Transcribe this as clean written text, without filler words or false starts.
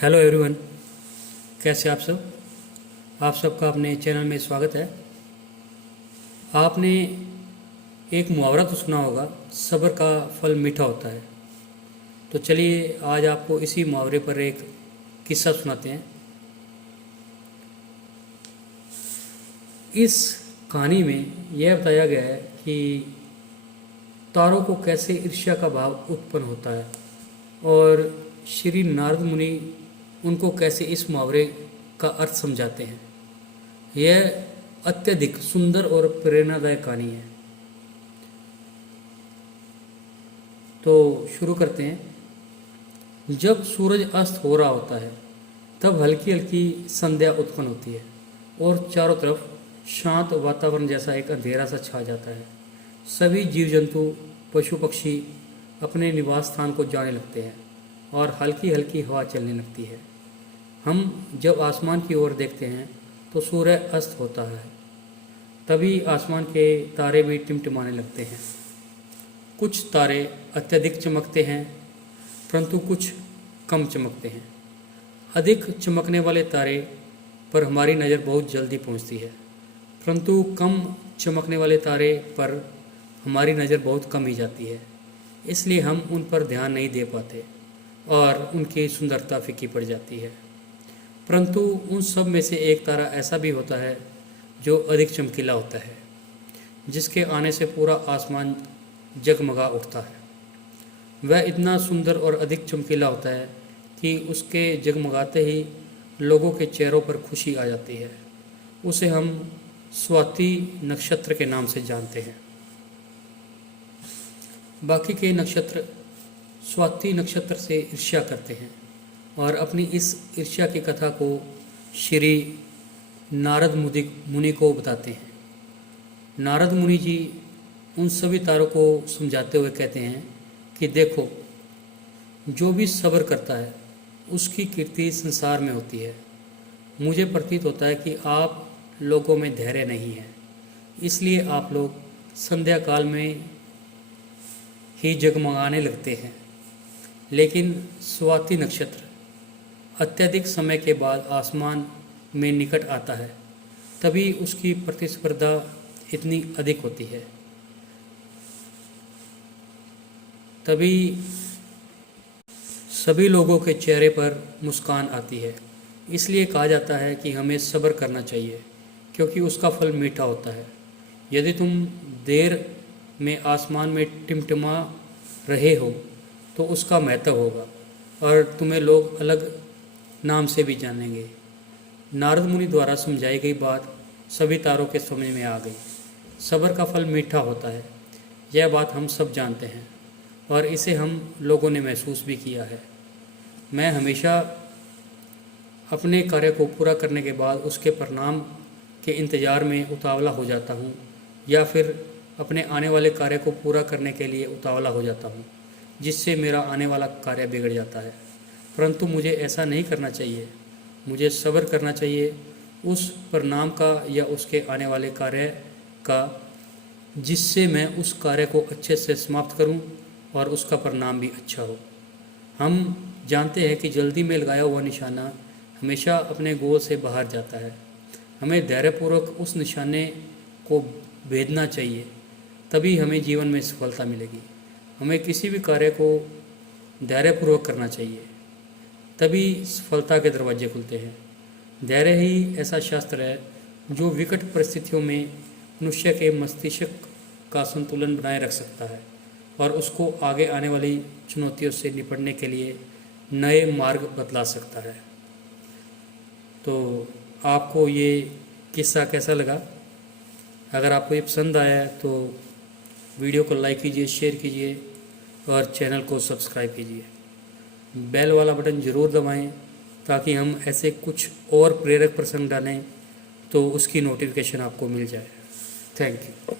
Hello everyone, कैसे आप सब। आप सबका अपने चैनल में स्वागत है। आपने एक मुहावरा तो सुना होगा, सब्र का फल मीठा होता है। तो चलिए आज आपको इसी मुहावरे पर एक किस्सा सुनाते हैं। इस कहानी में यह बताया गया है कि तारों को कैसे ईर्ष्या का भाव उत्पन्न होता है और श्री नारद मुनि उनको कैसे इस मुहावरे का अर्थ समझाते हैं। यह अत्यधिक सुंदर और प्रेरणादायक कहानी है। तो शुरू करते हैं। जब सूरज अस्त हो रहा होता है तब हल्की हल्की संध्या उत्पन्न होती है और चारों तरफ शांत वातावरण जैसा एक अंधेरा सा छा जाता है। सभी जीव जंतु, पशु पक्षी अपने निवास स्थान को जाने लगते हैं और हल्की हल्की हवा चलने लगती है। हम जब आसमान की ओर देखते हैं तो सूर्य अस्त होता है। तभी आसमान के तारे भी टिमटिमाने लगते हैं। कुछ तारे अत्यधिक चमकते हैं परंतु कुछ कम चमकते हैं। अधिक चमकने वाले तारे पर हमारी नज़र बहुत जल्दी पहुंचती है, परंतु कम चमकने वाले तारे पर हमारी नज़र बहुत कम ही जाती है। इसलिए हम उन पर ध्यान नहीं दे पाते और उनकी सुंदरता फीकी पड़ जाती है। परंतु उन सब में से एक तारा ऐसा भी होता है जो अधिक चमकीला होता है, जिसके आने से पूरा आसमान जगमगा उठता है। वह इतना सुंदर और अधिक चमकीला होता है कि उसके जगमगाते ही लोगों के चेहरों पर खुशी आ जाती है। उसे हम स्वाति नक्षत्र के नाम से जानते हैं। बाकी के नक्षत्र स्वाति नक्षत्र से ईर्ष्या करते हैं और अपनी इस ईर्ष्या की कथा को श्री नारद मुनि को बताते हैं। नारद मुनि जी उन सभी तारों को समझाते हुए कहते हैं कि देखो, जो भी सब्र करता है उसकी कीर्ति संसार में होती है। मुझे प्रतीत होता है कि आप लोगों में धैर्य नहीं है, इसलिए आप लोग संध्या काल में ही जगमगाने लगते हैं। लेकिन स्वाति नक्षत्र अत्यधिक समय के बाद आसमान में निकट आता है, तभी उसकी प्रतिस्पर्धा इतनी अधिक होती है। तभी सभी लोगों के चेहरे पर मुस्कान आती है। इसलिए कहा जाता है कि हमें सब्र करना चाहिए, क्योंकि उसका फल मीठा होता है। यदि तुम देर में आसमान में टिमटिमा रहे हो तो उसका महत्व होगा और तुम्हें लोग अलग नाम से भी जानेंगे। नारद मुनि द्वारा समझाई गई बात सभी तारों के समझ में आ गई। सब्र का फल मीठा होता है, यह बात हम सब जानते हैं और इसे हम लोगों ने महसूस भी किया है। मैं हमेशा अपने कार्य को पूरा करने के बाद उसके परिणाम के इंतज़ार में उतावला हो जाता हूँ, या फिर अपने आने वाले कार्य को पूरा करने के लिए उतावला हो जाता हूँ, जिससे मेरा आने वाला कार्य बिगड़ जाता है। परंतु मुझे ऐसा नहीं करना चाहिए। मुझे सब्र करना चाहिए उस परिणाम का या उसके आने वाले कार्य का, जिससे मैं उस कार्य को अच्छे से समाप्त करूं और उसका परिणाम भी अच्छा हो। हम जानते हैं कि जल्दी में लगाया हुआ निशाना हमेशा अपने गोल से बाहर जाता है। हमें धैर्यपूर्वक उस निशाने को भेदना चाहिए, तभी हमें जीवन में सफलता मिलेगी। हमें किसी भी कार्य को धैर्यपूर्वक करना चाहिए, तभी सफलता के दरवाजे खुलते हैं। धैर्य ही ऐसा शास्त्र है जो विकट परिस्थितियों में मनुष्य के मस्तिष्क का संतुलन बनाए रख सकता है और उसको आगे आने वाली चुनौतियों से निपटने के लिए नए मार्ग बतला सकता है। तो आपको ये किस्सा कैसा लगा? अगर आपको ये पसंद आया है तो वीडियो को लाइक कीजिए, शेयर कीजिए और चैनल को सब्सक्राइब कीजिए। बेल वाला बटन ज़रूर दबाएं ताकि हम ऐसे कुछ और प्रेरक प्रसंग डालें तो उसकी नोटिफिकेशन आपको मिल जाए। Thank you.